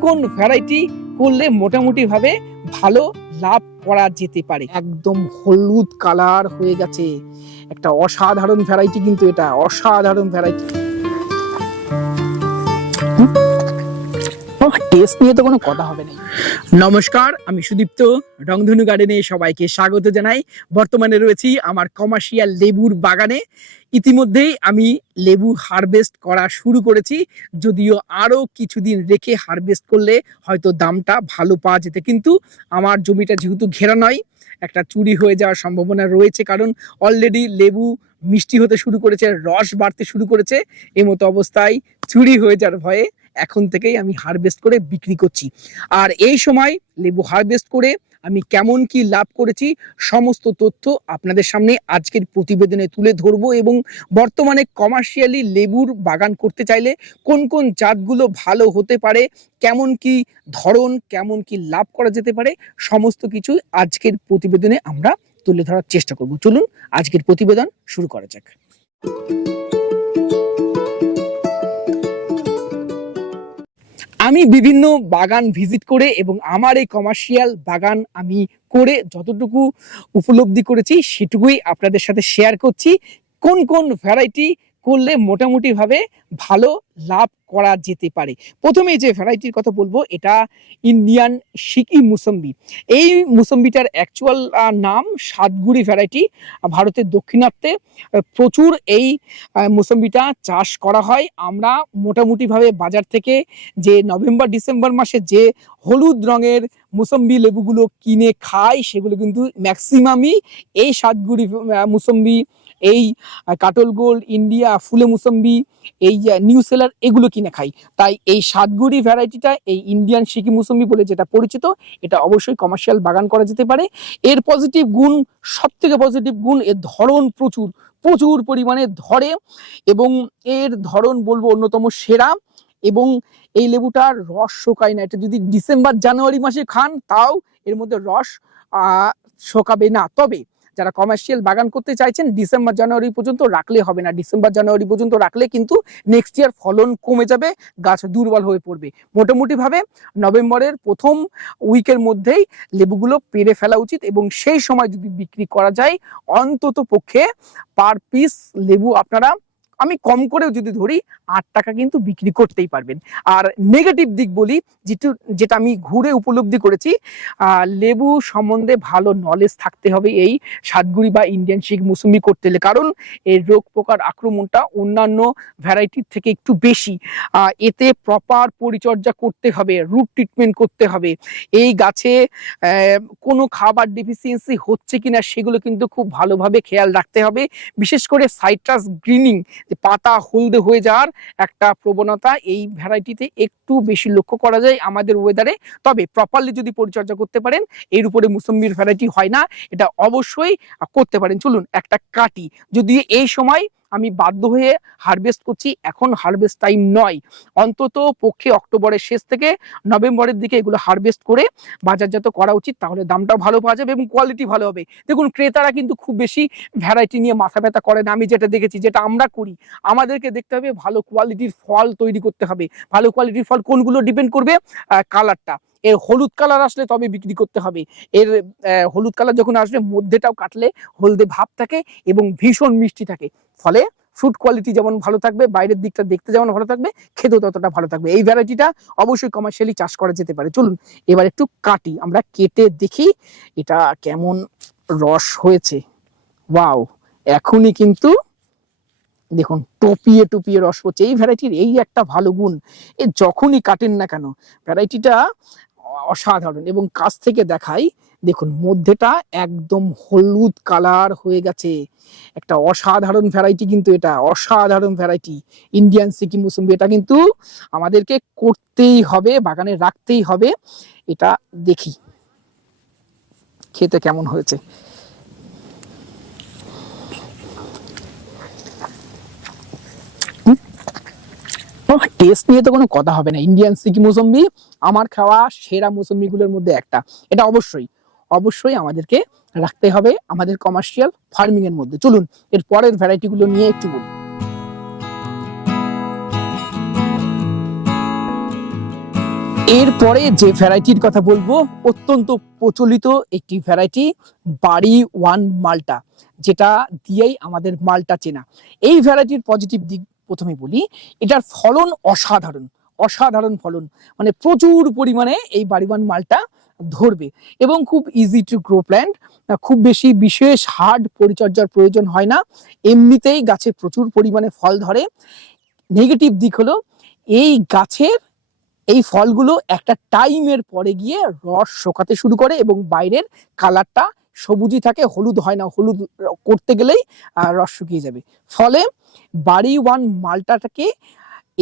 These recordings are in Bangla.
কোন ভ্যারাইটি করলে মোটামুটি ভাবে ভালো লাভ করা যেতে পারে? একদম হলুদ কালার হয়ে গেছে। একটা অসাধারণ ভ্যারাইটি কিন্তু এটা, অসাধারণ ভ্যারাইটি টেস্ট নিয়ে তো কোনো কথা হবে না। নমস্কার, আমি সুদীপ্ত, রংধনু গার্ডেনে সবাইকে স্বাগত জানাই। বর্তমানে রয়েছি আমার কমার্শিয়াল লেবুর বাগানে। ইতিমধ্যেই আমি লেবু হারভেস্ট করা শুরু করেছি। যদিও আরও কিছুদিন রেখে হারভেস্ট করলে হয়তো দামটা ভালো পাওয়া যেত, কিন্তু আমার জমিটা যেহেতু ঘেরা নয়, একটা চুরি হয়ে যাওয়ার সম্ভাবনা রয়েছে কারণ অলরেডি লেবু মিষ্টি হতে শুরু করেছে, রস বাড়তে শুরু করেছে। এই মতো অবস্থায় চুরি হয়ে যাওয়ার ভয়ে এখন থেকেই আমি হারভেস্ট করে বিক্রি করছি। আর এই সময় লেবু হারভেস্ট করে আমি কেমন কি লাভ করেছি, সমস্ত তথ্য আপনাদের সামনে আজকের প্রতিবেদনে তুলে ধরবো এবং বর্তমানে কমার্শিয়ালি লেবুর বাগান করতে চাইলে কোন কোন জাতগুলো ভালো হতে পারে, কেমন কি ধরন, কেমন কি লাভ করা যেতে পারে, সমস্ত কিছু আজকের প্রতিবেদনে আমরা তুলে ধরার চেষ্টা করব। চলুন আজকের প্রতিবেদন শুরু করা যাক। আমি বিভিন্ন বাগান ভিজিট করে এবং আমার এই কমার্শিয়াল বাগান আমি করে যতটুকু উপলব্ধি করেছি, সেটুকুই আপনাদের সাথে শেয়ার করছি। কোন কোন ভ্যারাইটি করলে মোটামুটি ভাবে ভালো লাভ করা যেতে পারে। প্রথমে যে ভ্যারাইটির কথা বলব, এটা ইন্ডিয়ান সিকি মুসম্বি এই মুসম্বিটার অ্যাকচুয়াল নাম সাতগুড়ি ভ্যারাইটি ভারতের দক্ষিণার্থে প্রচুর এই মুসম্বিটা চাষ করা হয়। আমরা মোটামুটিভাবে বাজার থেকে যে নভেম্বর ডিসেম্বর মাসে যে হলুদ রঙের মুসম্বি লেবুগুলো কিনে খাই, সেগুলো কিন্তু ম্যাক্সিমামই এই সাতগুড়ি মুসম্বি এই কাটল গোল্ড, ইন্ডিয়া, ফুলে মুসম্বি, এই নিউ সেলার এগুলো কিনে খাই। তাই এই সাতগুড়ি ভ্যারাইটিটা এই ইন্ডিয়ান সিকি মুসম্বি বলে যেটা পরিচিত, এটা অবশ্যই কমার্শিয়াল বাগান করা যেতে পারে। এর পজিটিভ গুণ সব থেকে পজিটিভ গুণ, এর ধরন প্রচুর প্রচুর পরিমাণে ধরে এবং এর ধরন বলব অন্যতম সেরা এবং এই লেবুটার রস শোকায় না। এটা যদি ডিসেম্বর, জানুয়ারি মাসে খান, তাও এর মধ্যে রস শোকাবে না। তবে যারা কমার্শিয়াল বাগান করতে চাইছেন ডিসেম্বর জানুয়ারি পর্যন্ত রাখলে হবে না। ডিসেম্বর জানুয়ারি পর্যন্ত রাখলে কিন্তু নেক্সট ইয়ার ফলন কমে যাবে, গাছ দুর্বল হয়ে পড়বে। মোটামুটিভাবে নভেম্বরের প্রথম উইকের মধ্যেই লেবুগুলো পেরে ফেলা উচিত এবং সেই সময় যদি বিক্রি করা যায় অন্তত পক্ষে পার পিস লেবু আপনারা আমি কম করেও যদি ধরি, আট টাকা কিন্তু বিক্রি করতেই পারবেন। আর নেগেটিভ দিক বলি, যেটু, যেটা আমি ঘুরে উপলব্ধি করেছি লেবু সম্বন্ধে ভালো নলেজ থাকতে হবে এই সাতগুড়ি বা ইন্ডিয়ান শিখ মুসুমি করতে হলে। কারণ এর রোগ পোকার আক্রমণটা অন্যান্য ভ্যারাইটির থেকে একটু বেশি। এতে প্রপার পরিচর্যা করতে হবে রুট ট্রিটমেন্ট করতে হবে। এই গাছে কোনো খাবার ডিফিসিয়েন্সি হচ্ছে কিনা সেগুলো কিন্তু খুব ভালোভাবে খেয়াল রাখতে হবে। বিশেষ করে সাইট্রাস গ্রিনিং পাতা হলদে হয়ে যাওয়ার একটা প্রবণতা এই ভ্যারাইটিতে একটু বেশি লক্ষ্য করা যায় আমাদের ওয়েদারে তবে প্রপারলি যদি পরিচর্যা করতে পারেন, এর উপরে মুসম্বির ভ্যারাইটি হয় না, এটা অবশ্যই করতে পারেন। চলুন একটা কাটি। যদি এই সময় আমি বাধ্য হয়ে হারভেস্ট করছি। এখন হারভেস্ট টাইম নয়। অন্তত পক্ষে অক্টোবরের শেষ থেকে নভেম্বরের দিকে এগুলো হারভেস্ট করে বাজারজাত করা উচিত। তাহলে দামটাও ভালো পাওয়া যাবে এবং কোয়ালিটি ভালো হবে। দেখুন, ক্রেতারা কিন্তু খুব বেশি ভ্যারাইটি নিয়ে মাথা ব্যথা করে না। আমি যেটা দেখেছি, যেটা আমরা করি, আমাদেরকে দেখতে হবে ভালো কোয়ালিটির ফল তৈরি করতে হবে। ভালো কোয়ালিটির ফল কোনগুলো ডিপেন্ড করবে? কালারটা এর হলুদ কালার আসলে তবে বিক্রি করতে হবে। এর হলুদ কালার যখন আসবে, মধ্যেটাও কাটলে হলদে ভাব থাকে এবং ভীষণ মিষ্টি থাকে। ফলে ফ্রুট কোয়ালিটি যেমন ভালো থাকবে, বাইরের দিকটা দেখতে যেমন ভালো থাকবে, খেতেও ততটা ভালো থাকবে। এই ভ্যারাইটিটা অবশ্যই কমার্শিয়ালি চাষ করা যেতে পারে। চলুন, এবার একটু কাটি। আমরা কেটে দেখি এটা কেমন রস হয়েছে। ওয়াও এখনই কিন্তু দেখুন, টপিয়ে টপিয়ে রস পড়ছে। এই ভ্যারাইটির এই একটা ভালো গুণ, এ যখনই কাটেন না কেন ভ্যারাইটিটা অসাধারণ। এবং কাছ থেকে দেখাই, দেখুন, মধ্যেটা একদম হলুদ কালার হয়ে গেছে। একটা অসাধারণ ভ্যারাইটি কিন্তু এটা, অসাধারণ ভ্যারাইটি ইন্ডিয়ান সিকিম মুসুম্বি এটা কিন্তু আমাদেরকে করতেই হবে, বাগানে রাখতেই হবে। এটা দেখি, খেতে কেমন হয়েছে। টেস্ট নিয়ে তো কোনো কথা হবে না। ইন্ডিয়ান সিকি মুসম্বি আমার খাওয়া সেরা মুসম্বিগুলোর মধ্যে একটা। এটা অবশ্যই অবশ্যই আমাদেরকে রাখতে হবে আমাদের কমার্শিয়াল ফার্মিং এর মধ্যে। চলুন, এর পরের ভ্যারাইটিগুলো নিয়ে একটু বলি। এরপরে যে ভ্যারাইটির কথা বলব, অত্যন্ত প্রচলিত একটি ভ্যারাইটি বাড়ি ওয়ান মালটা যেটা দিয়েই আমাদের মালটা চেনা। এই ভ্যারাইটির পজিটিভ দিক প্রথমে বলি, এটার ফলন অসাধারণ অসাধারণ ফলন। মানে প্রচুর পরিমাণে এই বাড়ি ওয়ান মালটা ধরবে এবং খুব ইজি টু গ্রো প্ল্যান্ট খুব বেশি বিশেষ হার্ড পরিচর্যার প্রয়োজন হয় না। এমনিতেই গাছে প্রচুর পরিমাণে ফল ধরে। নেগেটিভ দিক হলো, এই গাছের এই ফলগুলো একটা টাইমের পরে গিয়ে রস শোকাতে শুরু করে এবং বাইরের কালারটা সবুজই থাকে, হলুদ হয় না। হলুদ করতে গেলেই রস শুকিয়ে যাবে। ফলে বাড়ি ওয়ান মালটাটাকে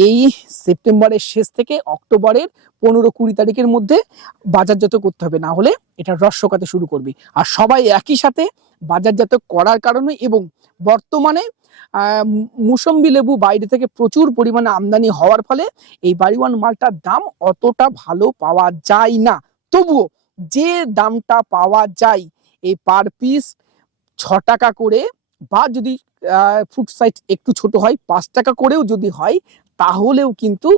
এই সেপ্টেম্বরের শেষ থেকে অক্টোবরের পনেরো কুড়ি তারিখের মধ্যে বাজারজাত করতে হবে। না হলে এটা রস শোকাতে শুরু করবে। আর সবাই একই সাথে বাজারজাত করার কারণে এবং বর্তমানে মুসম্বি লেবু বাইরে থেকে প্রচুর পরিমাণে আমদানি হওয়ার ফলে এই বাড়িওয়ান মালটার দাম অতটা ভালো পাওয়া যায় না। তবুও যে দামটা পাওয়া যায় এই পার পিস ছ টাকা করে বা যদি ফুড সাইজ একটু ছোট হয়, পাঁচ টাকা করেও যদি হয়, তাহলেও কিন্তু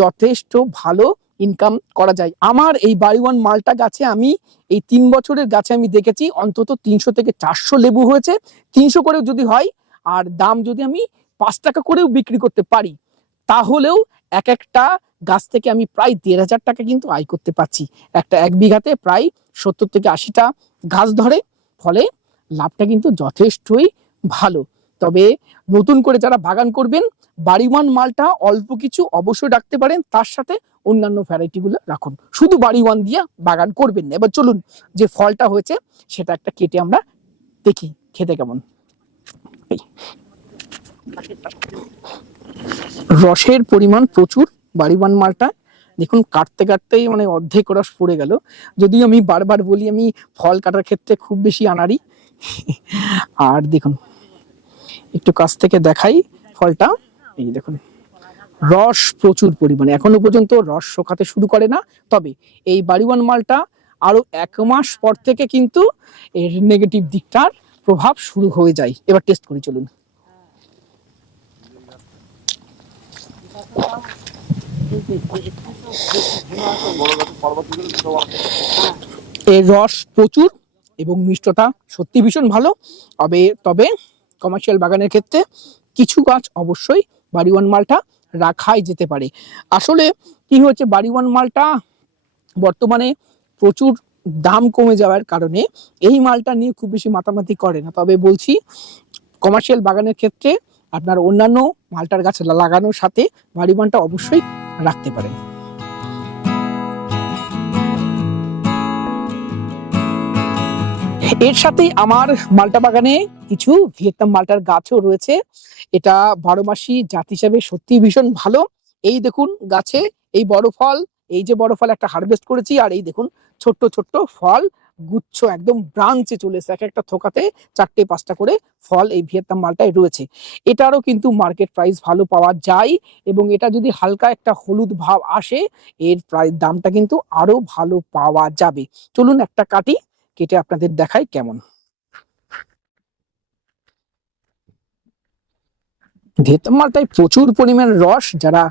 যথেষ্ট ভালো ইনকাম করা যায়। আমার এই বাড়িওয়ান মালটা গাছে আমি এই তিন বছরের গাছে আমি দেখেছি, অন্তত তিনশো থেকে চারশো লেবু হয়েছে। তিনশো করেও যদি হয়, আর দাম যদি আমি পাঁচ টাকা করেও বিক্রি করতে পারি, তাহলেও এক একটা গাছ থেকে আমি প্রায় দেড় হাজার টাকা কিন্তু আয় করতে পারছি। একটা এক বিঘাতে প্রায় সত্তর থেকে আশিটা গাছ ধরে, ফলে লাভটা কিন্তু যথেষ্টই ভালো। তবে নতুন করে যারা বাগান করবেন, বাড়িওয়ান মালটা অল্প কিছু অবশ্যই রাখতে পারেন, তার সাথে অন্যান্য ভ্যারাইটিগুলো রাখুন। শুধু বাড়িওয়ান দিয়ে বাগান করবেন না। এবার চলুন যে ফলটা হয়েছে, সেটা একটা কেটে আমরা দেখি, খেতে কেমন। রসের পরিমাণ প্রচুর বাড়িওয়ান মালটা দেখুন, কাটতে কাটতেই মানে অর্ধেক রস পড়ে গেল। যদিও আমি বারবার বলি, আমি ফল কাটার ক্ষেত্রে খুব বেশি আনারি আর দেখুন, একটু কাছ থেকে দেখাই ফলটা। এই দেখুন, রস প্রচুর পরিমাণে। এখনও পর্যন্ত রস শোকাতে শুরু করে না। তবে এই বাড়িওয়ান মালটা আরও এক মাস পর থেকে কিন্তু এর নেগেটিভ দিকটার প্রভাব শুরু হয়ে যায়। এবার টেস্ট করি চলুন। এর রস প্রচুর এবং মিষ্টতা সত্যি ভীষণ ভালো। তবে তবে কমার্শিয়াল বাগানের ক্ষেত্রে কিছু গাছ অবশ্যই বাড়িওয়ান মালটা রাখাই যেতে পারে। আসলে কি হয়েছে বাড়িওয়ান মালটা বর্তমানে প্রচুর দাম কমে যাওয়ার কারণে এই মালটা নিয়ে খুব বেশি মাতামাতি করে না। তবে বলছি কমার্শিয়াল বাগানের ক্ষেত্রে আপনার অন্যান্য মালটার গাছ লাগানোর সাথে বাড়িওয়ানটা অবশ্যই রাখতে পারেন। এর সাথেই আমার মালটা বাগানে কিছু ভিয়েতনাম মালটার গাছও রয়েছে। এটা বারো মাসি জাত হিসাবে সত্যি ভীষণ ভালো। এই দেখুন গাছে এই বড় ফল, এই যে বড় ফল একটা হারভেস্ট করেছি, আর এই দেখুন ছোট্ট ছোট্ট ফল। গুচ্ছ একদম ব্রাঞ্চে চলে এসে এক একটা থোকাতে চারটে, পাঁচটা করে ফল এই ভিয়েতনাম মালটায় রয়েছে। এটারও কিন্তু মার্কেট প্রাইস ভালো পাওয়া যায় এবং এটা যদি হালকা একটা হলুদ ভাব আসে, এর প্রায় দামটা কিন্তু আরও ভালো পাওয়া যাবে। চলুন একটা কাটি, কেটে আপনাদের দেখাই কেমন। ভিয়েতনাম মালটায় প্রচুর পরিমাণ রস। যারা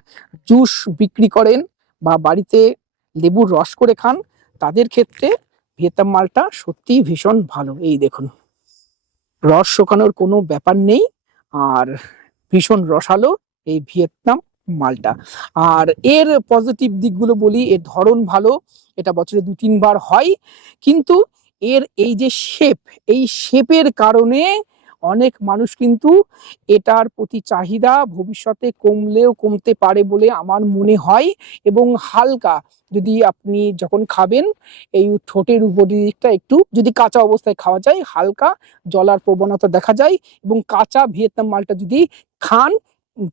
জুস বিক্রি করেন বা বাড়িতে লেবুর রস করে খান, তাদের ক্ষেত্রে ভিয়েতনাম মালটা সত্যিই ভীষণ ভালো। এই দেখুন, রস শোকানোর কোনো ব্যাপার নেই আর ভীষণ রসালো এই ভিয়েতনাম মালটা। আর এর পজিটিভ দিকগুলো বলি, এর ধরন ভালো, এটা বছরে দু, তিনবার হয়, কিন্তু এর এই যে শেপ এই শেপের কারণে অনেক মানুষ কিন্তু এটার প্রতি চাহিদা ভবিষ্যতে কমলেও কমতে পারে বলে আমার মনে হয় এবং হালকা যদি আপনি যখন খাবেন, এই ঠোঁটের উপর দিকটা একটু যদি কাঁচা অবস্থায় খাওয়া যায়, হালকা জলার প্রবণতা দেখা যায় এবং কাঁচা ভিয়েতনাম মালটা যদি খান,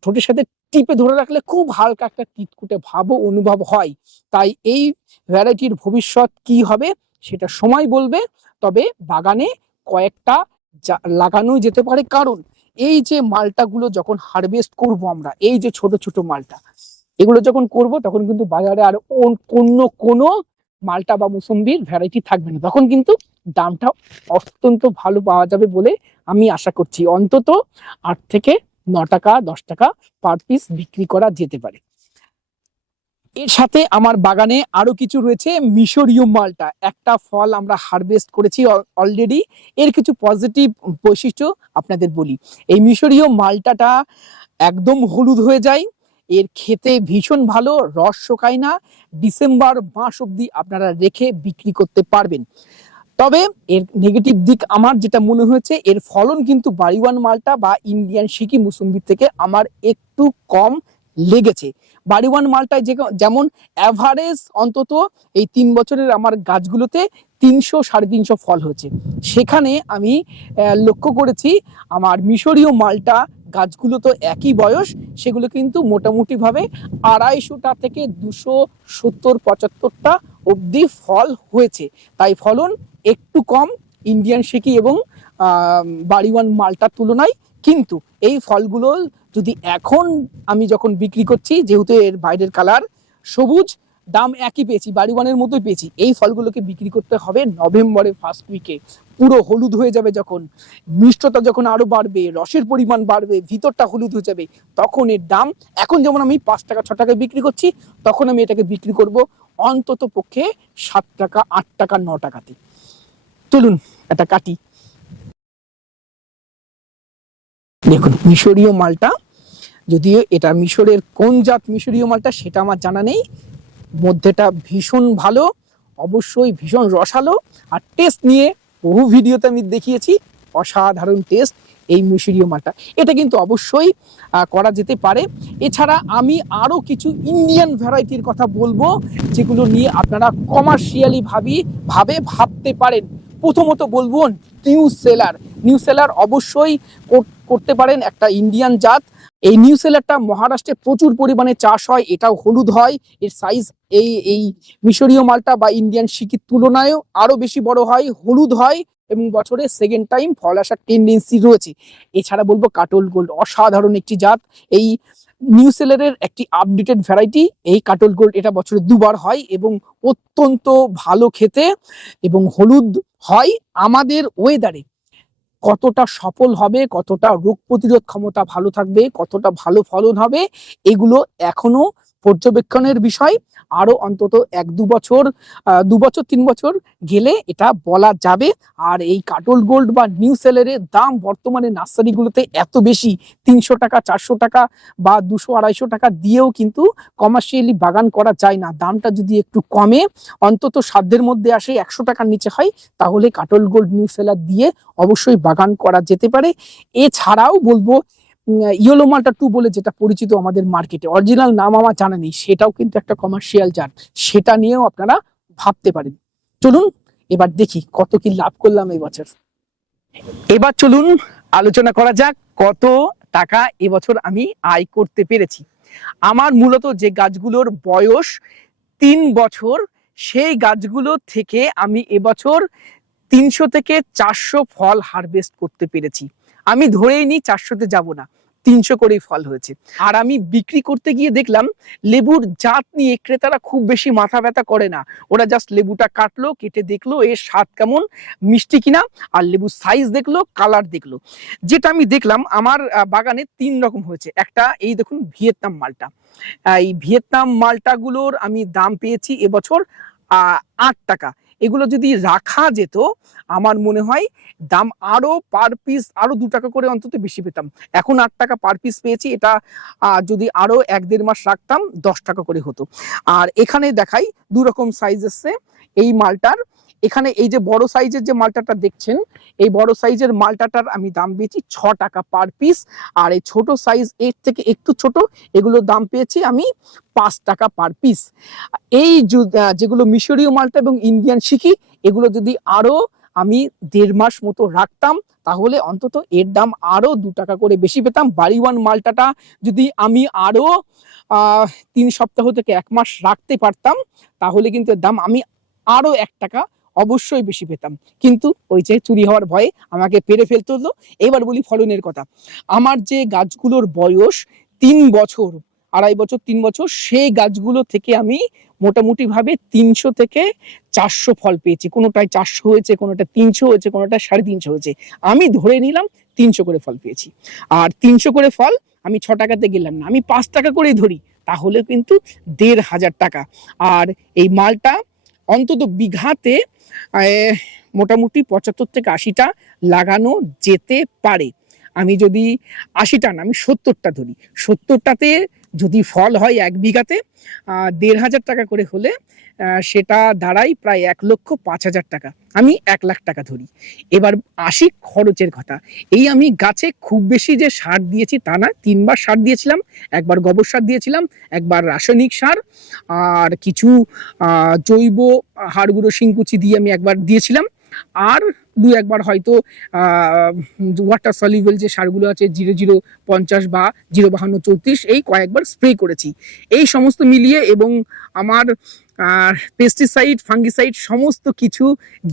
ঠোঁটের সাথে টিপে ধরে রাখলে খুব হালকা একটা টিটকুটে ভাবও অনুভব হয়। তাই এই ভ্যারাইটির ভবিষ্যৎ কি হবে সেটা সময় বলবে। তবে বাগানে কয়েকটা লাগানো যেতে পারে। কারণ এই যে মালটাগুলো যখন হারভেস্ট করব আমরা, এই যে ছোট ছোট মালটা, এগুলো যখন করব, তখন কিন্তু বাজারে আর অন্য কোনো মালটা বা মুসম্বির ভ্যারাইটি থাকবে না। তখন কিন্তু দামটা অত্যন্ত ভালো পাওয়া যাবে বলে আমি আশা করছি। অন্তত আট থেকে ন টাকা, দশ টাকা পার পিস বিক্রি করা যেতে পারে। এর সাথে আমার বাগানে আরও কিছু রয়েছে, মিশরীয় মালটা। একটা ফল আমরা হারভেস্ট করেছি অলরেডি এর কিছু পজিটিভ বৈশিষ্ট্য আপনাদের বলি। এই মিশরীয় মালটাটা একদম হলুদ হয়ে যায়। এর খেতে ভীষণ ভালো, রস শোকায় না। ডিসেম্বর মাস অবধি আপনারা রেখে বিক্রি করতে পারবেন। তবে এর নেগেটিভ দিক আমার যেটা মনে হয়েছে, এর ফলন কিন্তু বাড়িওয়ান মালটা বা ইন্ডিয়ান সিকি মুসুম্বির থেকে আমার একটু কম। লেগেছে। বাড়িওয়ান মালটায় যে যেমন অ্যাভারেজ অন্তত এই তিন বছরের আমার গাছগুলোতে তিনশো সাড়ে তিনশো ফল হয়েছে। সেখানে আমি লক্ষ্য করেছি আমার মিশরীয় মালটা গাছগুলো তো একই বয়স, সেগুলো কিন্তু মোটামুটিভাবে আড়াইশোটা থেকে দুশো সত্তর, পঁচাত্তরটা অবধি ফল হয়েছে। তাই ফলন একটু কম ইন্ডিয়ান সিকি এবং বাড়িওয়ান মালটার তুলনায় কিন্তু এই ফলগুলো যদি এখন আমি যখন বিক্রি করছি, যেহেতু এর বাইরের কালার সবুজ, দাম একই পেয়েছি, বাড়িওয়ানের মতোই পেয়েছি, এই ফলগুলোকে বিক্রি করতে হবে নভেম্বরের ফার্স্ট উইকে পুরো হলুদ হয়ে যাবে যখন, মিষ্টতা যখন আরও বাড়বে, রসের পরিমাণ বাড়বে, ভিতরটা হলুদ হয়ে যাবে, তখন এর দাম, এখন যেমন আমি পাঁচ টাকা, ছ টাকায় বিক্রি করছি, তখন আমি এটাকে বিক্রি করব অন্তত পক্ষে সাত টাকা, আট টাকা, ন টাকাতে। চলুন এটা কাটি। দেখুন, মিশরীয় মালটা যদিও এটা মিশরের কোন জাত মিশরীয় মালটা সেটা আমার জানা নেই। মধ্যেটা ভীষণ ভালো, অবশ্যই ভীষণ রসালো। আর টেস্ট নিয়ে বহু ভিডিওতে আমি দেখিয়েছি, অসাধারণ টেস্ট এই মিশরীয় মালটা। এটা কিন্তু অবশ্যই করা যেতে পারে। এছাড়া আমি আরও কিছু ইন্ডিয়ান ভ্যারাইটির কথা বলব, যেগুলো নিয়ে আপনারা কমার্শিয়ালি ভাবি, ভাবে, ভাবতে পারেন। প্রথমত বলব নিউ সেলার নিউ সেলার অবশ্যই করতে পারেন একটা ইন্ডিয়ান জাত। এই নিউ সেলারটা মহারাষ্ট্রে প্রচুর পরিমাণে চাষ হয়, এটাও হলুদ হয়। এর সাইজ এই এই মিশরীয় মালটা বা ইন্ডিয়ান সিকির তুলনায়ও আরও বেশি বড় হয়, হলুদ হয় এবং বছরে সেকেন্ড টাইম ফল আসার টেন্ডেন্সি রয়েছে। এছাড়া বলব কাটল গোল্ড অসাধারণ একটি জাত। এই নিউ সেলারের একটি আপডেটেড ভ্যারাইটি এই কাটল গোল্ড এটা বছরে দুবার হয় এবং অত্যন্ত ভালো খেতে এবং হলুদ হয়। আমাদের ওয়েদারে কতটা সফল হবে, কতটা রোগ প্রতিরোধ ক্ষমতা ভালো থাকবে, কতটা ভালো ফলন হবে, এগুলো এখনও পর্যবেক্ষণের বিষয়। আরও অন্তত এক দু বছর দু বছর, তিন বছর গেলে এটা বলা যাবে। আর এই কাটল গোল্ড বা নিউ সেলারের দাম বর্তমানে নার্সারিগুলোতে এত বেশি, তিনশো টাকা, চারশো টাকা বা দুশো, আড়াইশো টাকা দিয়েও কিন্তু কমার্শিয়ালি বাগান করা যায় না। দামটা যদি একটু কমে, অন্তত সাধ্যের মধ্যে আসে, একশো টাকার নিচে হয়, তাহলে কাটল গোল্ড নিউ সেলার দিয়ে অবশ্যই বাগান করা যেতে পারে। এছাড়াও বলব ইয়েলো মাল্টা টু বলে যেটা পরিচিত আমাদের মার্কেটে অরিজিনাল নাম আমার জানা নেই, সেটাও কিন্তু একটা কমার্শিয়াল জাত সেটা নিয়েও আপনারা ভাবতে পারেন। চলুন, এবার দেখি কত কি লাভ করলাম এবছর এবার চলুন, আলোচনা করা যাক কত টাকা এবছর আমি আয় করতে পেরেছি। আমার মূলত যে গাছগুলোর বয়স তিন বছর, সেই গাছগুলো থেকে আমি এবছর তিনশো থেকে চারশো ফল হারভেস্ট করতে পেরেছি। আমি ধরেই নিই চারশোতে যাব না, তিনশো করেই ফল হয়েছে। আর আমি বিক্রি করতে গিয়ে দেখলাম, লেবুর জাত নিয়ে ক্রেতারা খুব বেশি মাথা ব্যথা করে না। ওরা জাস্ট লেবুটা কাটলো, কেটে দেখল, এর স্বাদ কেমন, মিষ্টি কিনা, আর লেবুর সাইজ দেখল কালার দেখল। যেটা আমি দেখলাম, আমার বাগানে তিন রকম হয়েছে। একটা, এই দেখুন, ভিয়েতনাম মালটা। এই ভিয়েতনাম মালটাগুলোর আমি দাম পেয়েছি এবছর আট টাকা। এগুলো যদি রাখা যেত, আমার মনে হয় দাম আরও পার পিস আরও দু টাকা করে অন্তত বেশি পেতাম। এখন আট টাকা পার পিস পেয়েছি, এটা যদি আরও এক দেড় মাস রাখতাম, দশ টাকা করে হতো। আর এখানে দেখাই দু রকম সাইজ এসছে এই মালটার এখানে এই যে বড় সাইজের যে মালটাটা দেখছেন, এই বড় সাইজের মালটাটার আমি দাম পেয়েছি ছ টাকা পার পিস, আর এই ছোট সাইজ এর থেকে একটু ছোট, এগুলোর দাম পেয়েছি আমি পাঁচ টাকা পার পিস। এই যেগুলো মিশরীয় মালটা এবং ইন্ডিয়ান শিখি এগুলো যদি আরও আমি দেড় মাস মতো রাখতাম, তাহলে অন্তত এর দাম আরও দু টাকা করে বেশি পেতাম। বাড়িওয়ান মালটাটা যদি আমি আরও আহ, তিন সপ্তাহ থেকে এক মাস রাখতে পারতাম, তাহলে কিন্তু এর দাম আমি আরও এক টাকা অবশ্যই বেশি পেতাম। কিন্তু ওই যে চুরি হওয়ার ভয়ে আমাকে পেরে ফেলতে হলো। এবার বলি ফলনের কথা। আমার যে গাছগুলোর বয়স তিন বছর, আড়াই বছর, তিন বছর, সেই গাছগুলো থেকে আমি মোটামুটি ভাবে তিনশো থেকে চারশো ফল পেয়েছি। কোনোটায় চারশো হয়েছে কোনোটা তিনশো হয়েছে কোনোটা সাড়ে তিনশো হয়েছে। আমি ধরে নিলাম তিনশো করে ফল পেয়েছি। আর তিনশো করে ফল আমি ছ টাকাতে গেলাম না। আমি পাঁচ টাকা করেই ধরি। তাহলে কিন্তু দেড় হাজার টাকা। আর এই মালটা অন্তত বিঘাতে মোটামুটি পঁচাত্তর থেকে আশিটা লাগানো যেতে পারে। আমি যদি আশিটা না, আমি সত্তরটা ধরি। সত্তরটাতে যদি ফল হয় এক বিঘাতে দেড় হাজার টাকা করে হলে সেটা দাঁড়ায় প্রায় এক লক্ষ পাঁচ হাজার টাকা। আমি এক লাখ টাকা ধরি। এবার আসি খরচের কথা। এই আমি গাছে খুব বেশি যে সার দিয়েছি তা না, তিনবার সার দিয়েছিলাম, একবার গোবর সার দিয়েছিলাম, একবার রাসায়নিক সার, আর কিছু জৈব হাড়গুঁড়ো শিংকুচি দিয়ে আমি একবার দিয়েছিলাম। আর দু একবার হয়তো ওয়াটার সলিউবল যে সারগুলো আছে জিরো জিরো পঞ্চাশ বা জিরো বাহান্ন চৌত্রিশ, এই কয়েকবার স্প্রে করেছি। এই সমস্ত মিলিয়ে এবং আমার পেস্টিসাইড ফাঙ্গিসাইড সমস্ত কিছু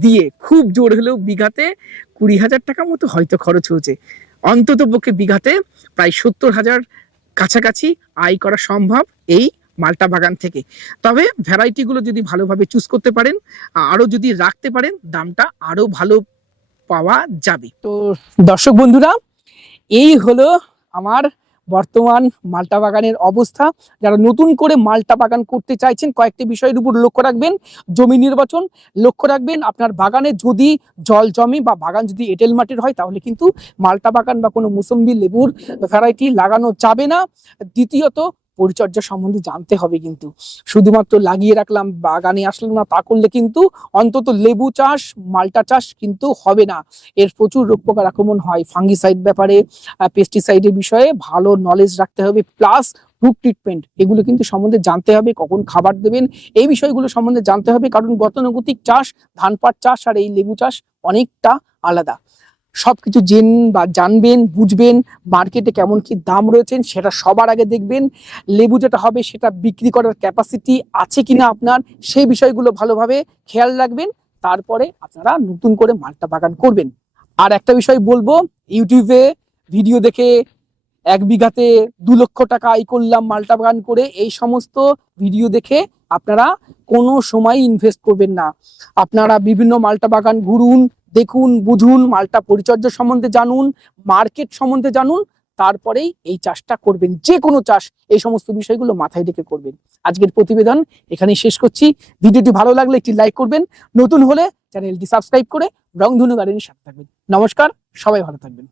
দিয়ে খুব জোর হলেও বিঘাতে কুড়ি হাজার টাকা মতো হয়তো খরচ হয়েছে। অন্তত পক্ষে বিঘাতে প্রায় সত্তর হাজার কাছাকাছি আয় করা সম্ভব এই মালটা বাগান থেকে। তবে ভ্যারাইটিগুলো যদি ভালোভাবে চুজ করতে পারেন আরও যদি রাখতে পারেন, দামটা আরও ভালো পাওয়া যাবে। তো দর্শক বন্ধুরা, এই হলো আমার বর্তমান মালটা বাগানের অবস্থা। যারা নতুন করে মালটা বাগান করতে চাইছেন, কয়েকটি বিষয়ের উপর লক্ষ্য রাখবেন। জমি নির্বাচন লক্ষ্য রাখবেন। আপনার বাগানে যদি জল জমে বা বাগান যদি এঁটেল মাটির হয়, তাহলে কিন্তু মালটা বাগান বা কোনো মুসম্বি লেবুর ভ্যারাইটি লাগানো যাবে না। দ্বিতীয়ত পরিচর্যা সম্বন্ধে জানতে হবে কিন্তু। শুধুমাত্র লাগিয়ে রাখলাম, বাগানে আসলো না, তা করলে কিন্তু অন্তত লেবু চাষ, মালটা চাষ কিন্তু হবে না। এর প্রচুর রোগ পোকার আক্রমণ হয়। ফাঙ্গিসাইড ব্যাপারে পেস্টিসাইডের বিষয়ে ভালো নলেজ রাখতে হবে প্লাস রুট ট্রিটমেন্ট এগুলো কিন্তু সম্বন্ধে জানতে হবে, কখন খাবার দেবেন, এই বিষয়গুলো সম্বন্ধে জানতে হবে, কারণ গতানুগতিক চাষ ধান পাট চাষ আর এই লেবু চাষ অনেকটা আলাদা। সবকিছু জেন বা জানবেন, বুঝবেন, মার্কেটে কেমন কি দাম রয়েছেন সেটা সবার আগে দেখবেন। লেবু যেটা হবে সেটা বিক্রি করার ক্যাপাসিটি আছে কিনা আপনার সেই বিষয়গুলো ভালোভাবে খেয়াল রাখবেন। তারপরে আপনারা নতুন করে মালটা বাগান করবেন। আর একটা বিষয় বলব, ইউটিউবে ভিডিও দেখে এক বিঘাতে দু লক্ষ টাকা আয় করলাম মালটা বাগান করে, এই সমস্ত ভিডিও দেখে আপনারা কোনো সময় ইনভেস্ট করবেন না। আপনারা বিভিন্ন মালটা বাগান ঘুরুন দেখুন, বুঝুন, মালটা পরিচর্যা সম্বন্ধে জানুন, মার্কেট সম্বন্ধে জানুন, তারপরেই এই চাষটা করবেন, যে কোনো চাষ, এই সমস্ত বিষয়গুলো মাথায় রেখে করবেন। আজকের প্রতিবেদন এখানেই শেষ করছি। ভিডিওটি ভালো লাগলে একটি লাইক করবেন, নতুন হলে চ্যানেলটি সাবস্ক্রাইব করে রংধনু গার্ডেনের সাথে থাকবেন। নমস্কার, সবাই ভালো থাকবেন।